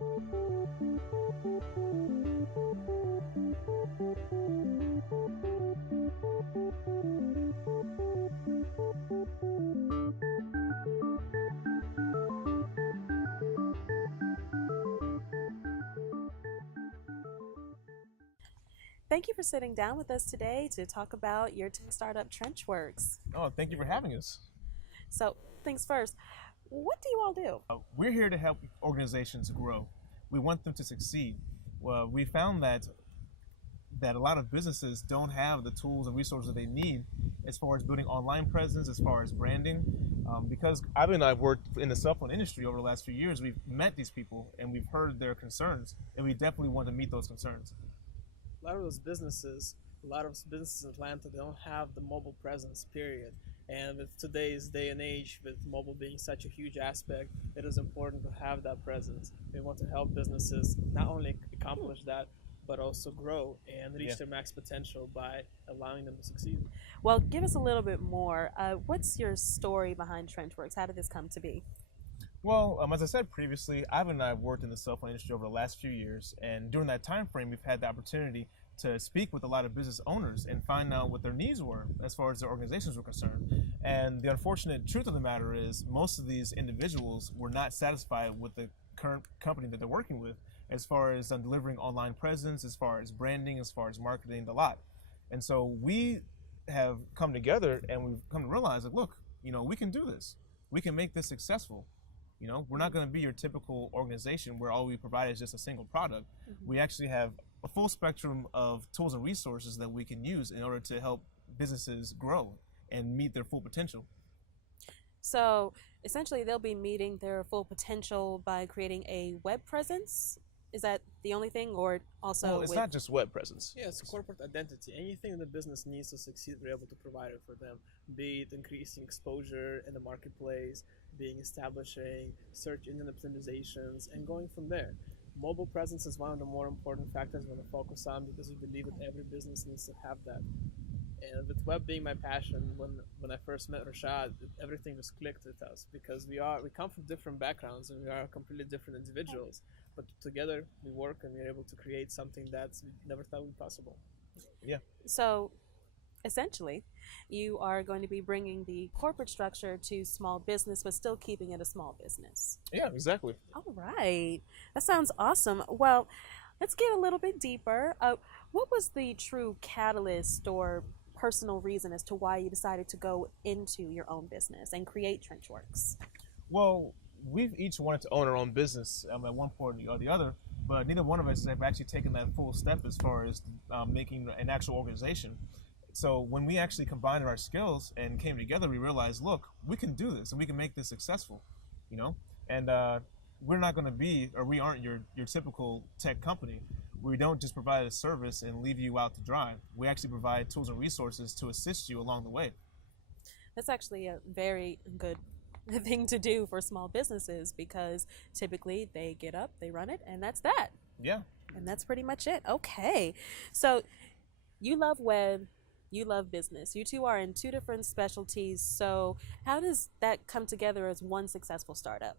Thank you for sitting down with us today to talk about your tech startup Trenchworks. Oh, thank you for having us. So, things first, what do you all do? We're here to help organizations grow. We want them to succeed. Well, we found that a lot of businesses don't have the tools and resources they need as far as building online presence, as far as branding. Because Ivan and I have worked in the cell phone industry over the last few years, we've met these people and we've heard their concerns, and we definitely want to meet those concerns. A lot of businesses in Atlanta, they don't have the mobile presence, period. And with today's day and age, with mobile being such a huge aspect, it is important to have that presence. We want to help businesses not only accomplish that, but also grow and reach Yeah. their max potential by allowing them to succeed. Well, give us a little bit more. What's your story behind Trenchworks? How did this come to be? Well, as I said previously, Ivan and I have worked in the cell phone industry over the last few years, and during that time frame, we've had the opportunity to speak with a lot of business owners and find out what their needs were as far as their organizations were concerned. And the unfortunate truth of the matter is, most of these individuals were not satisfied with the current company that they're working with, as far as delivering online presence, as far as branding, as far as marketing, the lot. And so we have come together and we've come to realize that, look, we can do this. We can make this successful. We're not going to be your typical organization where all we provide is just a single product. We actually have a full spectrum of tools and resources that we can use in order to help businesses grow and meet their full potential. So, essentially, they'll be meeting their full potential by creating a web presence. Is that the only thing, or also Well, it's with not just web presence. Yeah, it's corporate identity. Anything the business needs to succeed, we're able to provide it for them. Be it increasing exposure in the marketplace, being establishing search engine optimizations, and going from there. Mobile presence is one of the more important factors we want to focus on because we believe that every business needs to have that. And with web being my passion, when I first met Rashad, everything just clicked with us because we come from different backgrounds and we are completely different individuals. But together we work and we're able to create something that we never thought would be possible. Yeah. So, essentially, you are going to be bringing the corporate structure to small business, but still keeping it a small business. Yeah, exactly. All right. That sounds awesome. Well, let's get a little bit deeper. What was the true catalyst or personal reason as to why you decided to go into your own business and create Trenchworks? Well, we've each wanted to own our own business at one point or the other, but neither one of us have actually taken that full step as far as making an actual organization. So when we actually combined our skills and came together, we realized, look, we can do this and we can make this successful, And we're not going to be, or we aren't your typical tech company. We don't just provide a service and leave you out to dry. We actually provide tools and resources to assist you along the way. That's actually a very good thing to do for small businesses because typically they get up, they run it, and that's that. Yeah. And that's pretty much it. Okay. So you love web, you love business. You two are in two different specialties. So how does that come together as one successful startup?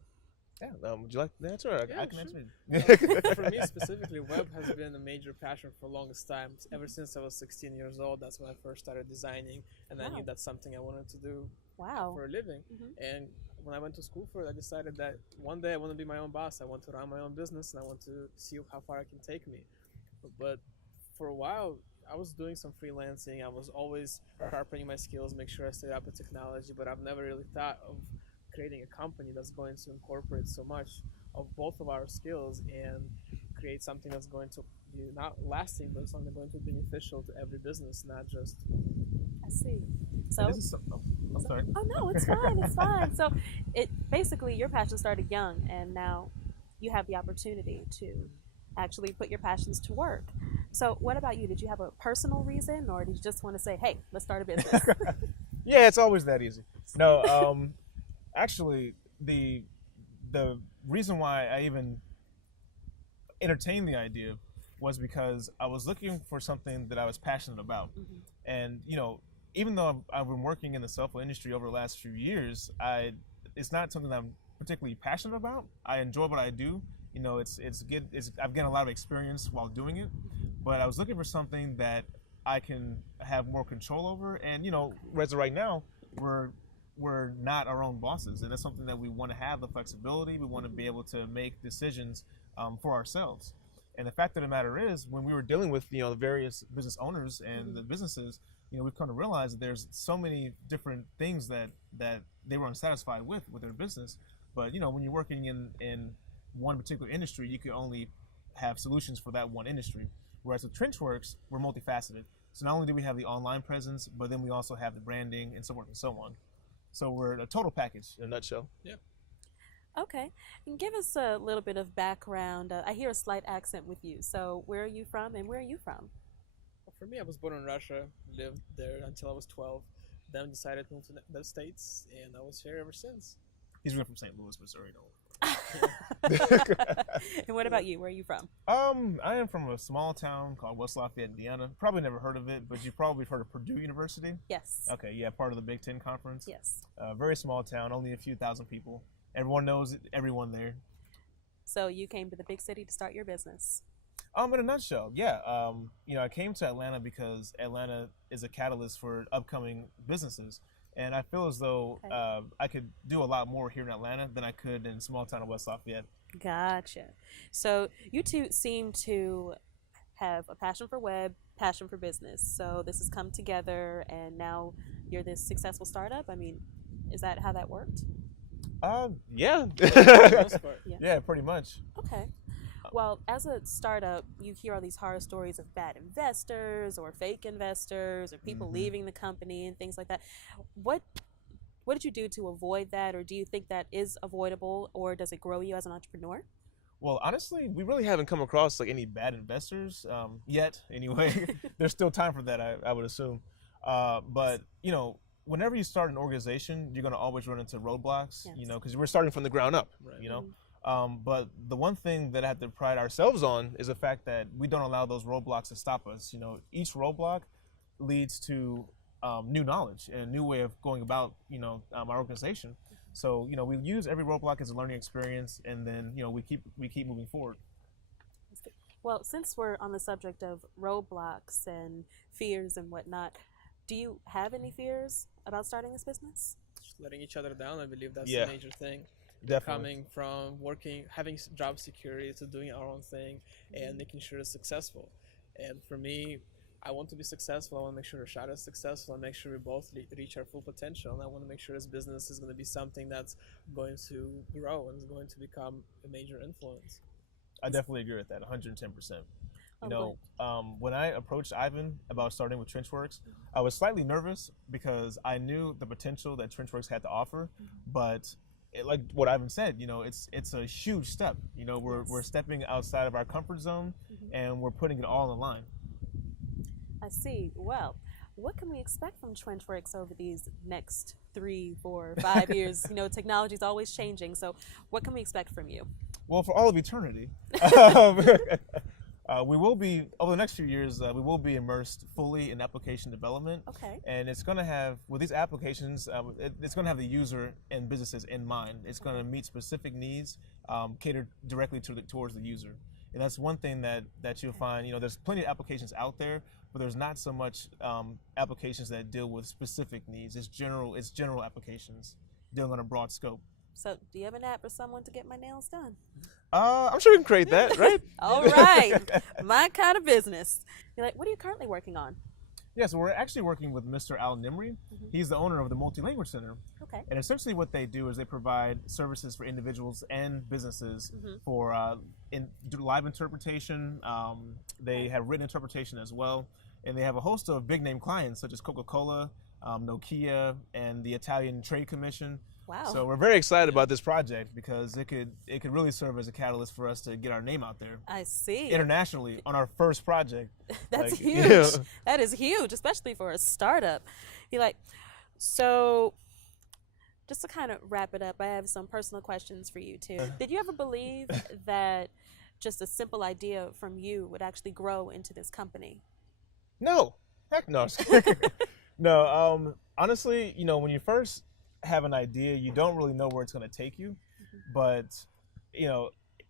Yeah. Would you like the answer? Yeah, I can sure. answer it. For me specifically, web has been a major passion for the longest time. Ever since I was 16 years old, that's when I first started designing, and I Wow. knew that's something I wanted to do Wow. for a living. And when I went to school for it, I decided that one day I want to be my own boss. I want to run my own business, and I want to see how far it can take me. But for a while, I was doing some freelancing. I was always sharpening my skills, make sure I stayed up with technology, but I've never really thought of creating a company that's going to incorporate so much of both of our skills and create something that's going to be not lasting, but something going to be beneficial to every business, not just. I see. So I'm sorry. oh no, it's fine, it's fine. So it basically your passion started young and now you have the opportunity to actually put your passions to work. So what about you? Did you have a personal reason or did you just want to say, hey, let's start a business? Yeah, it's always that easy. No, actually, the reason why I even entertained the idea was because I was looking for something that I was passionate about. And, even though I've been working in the cell phone industry over the last few years, it's not something that I'm particularly passionate about. I enjoy what I do, I've gained a lot of experience while doing it, but I was looking for something that I can have more control over. And as of right now, we're not our own bosses, and that's something that we want to have the flexibility. We want to be able to make decisions for ourselves. And the fact of the matter is, when we were dealing with the various business owners and the businesses, we've come to realize that there's so many different things that they were unsatisfied with their business. But when you're working in one particular industry, you can only have solutions for that one industry. Whereas with TrenchWorks, we're multifaceted. So not only do we have the online presence, but then we also have the branding and so forth and so on. So we're a total package in a nutshell. Yeah. Okay, and give us a little bit of background. I hear a slight accent with you. So where are you from, and where are you from? Well, for me, I was born in Russia, lived there until I was 12, then decided to move to the States, and I was here ever since. He's really from St. Louis, Missouri. And what about you? Where are you from? I am from a small town called West Lafayette, Indiana. Probably never heard of it, but you probably heard of Purdue University. Yes. Okay, yeah, part of the Big Ten Conference. Yes. Very small town, only a few thousand people. Everyone knows everyone there. So you came to the big city to start your business. In a nutshell, yeah. I came to Atlanta because Atlanta is a catalyst for upcoming businesses. And I feel as though I could do a lot more here in Atlanta than I could in small town of West Lafayette. Gotcha. So you two seem to have a passion for web, passion for business. So this has come together, and now you're this successful startup. I mean, is that how that worked? Yeah. For the most part. Yeah, pretty much. Okay. Well, as a startup, you hear all these horror stories of bad investors or fake investors or people leaving the company and things like that. What did you do to avoid that, or do you think that is avoidable, or does it grow you as an entrepreneur? Well, honestly, we really haven't come across any bad investors yet. Anyway, there's still time for that, I would assume. But whenever you start an organization, you're going to always run into roadblocks. Yes. Because we're starting from the ground up. Right. But the one thing that I have to pride ourselves on is the fact that we don't allow those roadblocks to stop us. Each roadblock leads to new knowledge and a new way of going about, our organization. So, we use every roadblock as a learning experience, and then, we keep moving forward. Well, since we're on the subject of roadblocks and fears and whatnot, do you have any fears about starting this business? Just letting each other down, I believe that's Yeah. a major thing. Definitely. Coming from having job security to doing our own thing and making sure it's successful. And for me, I want to be successful. I want to make sure Rashad is successful and make sure we both reach our full potential. And I want to make sure this business is going to be something that's going to grow and is going to become a major influence. I definitely agree with that, 110%. Oh, When I approached Ivan about starting with TrenchWorks, I was slightly nervous because I knew the potential that TrenchWorks had to offer, but like what Ivan said, it's a huge step. We're stepping outside of our comfort zone, and we're putting it all on the line. I see. Well, what can we expect from TrenchWorks over these next 3, 4, 5 years? Technology is always changing. So what can we expect from you? Well, for all of eternity, we will be, over the next few years, we will be immersed fully in application development. Okay. And it's going to have, with these applications, it's going to have the user and businesses in mind. It's going to meet specific needs, catered directly towards the user. And that's one thing that you'll find, there's plenty of applications out there, but there's not so much applications that deal with specific needs. It's general applications dealing on a broad scope. So do you have an app for someone to get my nails done? I'm sure we can create that, right? All right. My kind of business. You're like, what are you currently working on? Yeah, so we're actually working with Mr. Al Nimri. He's the owner of the Multi-Language Center. Okay. And essentially what they do is they provide services for individuals and businesses for live interpretation. They have written interpretation as well. And they have a host of big name clients such as Coca-Cola, Nokia, and the Italian Trade Commission. Wow. So we're very excited about this project because it could really serve as a catalyst for us to get our name out there I see. internationally on our first project. That's Like, huge. yeah. That is huge, especially for a startup. You're like, so just to kind of wrap it up, I have some personal questions for you too. Did you ever believe that just a simple idea from you would actually grow into this company? No, heck no. No, honestly, when you first have an idea, you don't really know where it's going to take you. But,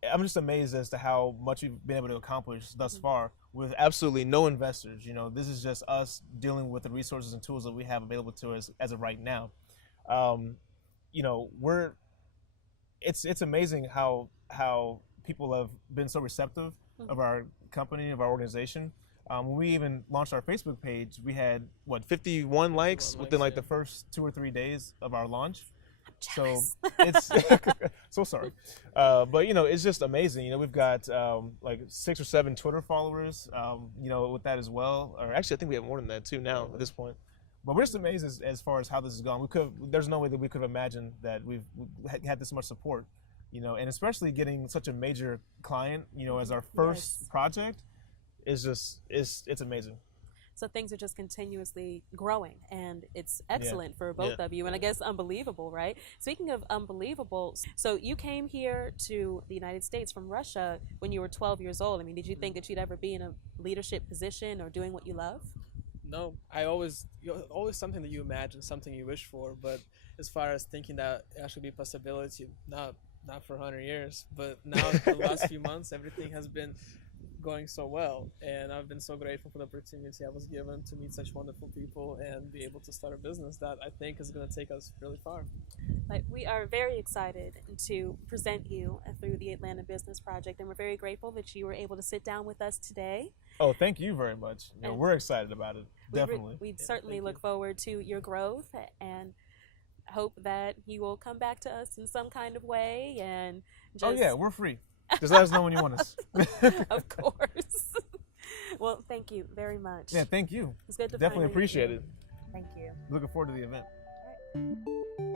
I'm just amazed as to how much we've been able to accomplish thus far with absolutely no investors. You know, this is just us dealing with the resources and tools that we have available to us as of right now. You know, it's amazing how people have been so receptive of our company, of our organization. When we even launched our Facebook page, we had 51 likes within like the first 2 or 3 days of our launch. So it's so sorry, but you know, it's just amazing. You know, we've got like 6 or 7 Twitter followers. You know, with that as well, or actually, I think we have more than that too now at this point. But we're just amazed as far as how this has gone. There's no way that we could have imagined that we've had this much support. You know, and especially getting such a major client, you know, as our first project is just it's amazing. So things are just continuously growing, and it's excellent for both of you, and I guess unbelievable, right? Speaking of unbelievable, so you came here to the United States from Russia when you were 12 years old. I mean, did you think that you'd ever be in a leadership position or doing what you love? No, always something that you imagine, something you wish for, but as far as thinking that it actually be a possibility, not for 100 years, but now the last few months, everything has been going so well, and I've been so grateful for the opportunity I was given to meet such wonderful people and be able to start a business that I think is going to take us really far. But we are very excited to present you through the Atlanta Business Project, and we're very grateful that you were able to sit down with us today. Oh, thank you very much. You know, we're excited about it. Definitely. We certainly look forward to your growth and hope that you will come back to us in some kind of way and just... Oh yeah, we're free. Just let us know when you want us. Of course. Well, thank you very much. Yeah, thank you. It's good to definitely finally appreciate meet it. you. Thank you. Looking forward to the event. All right.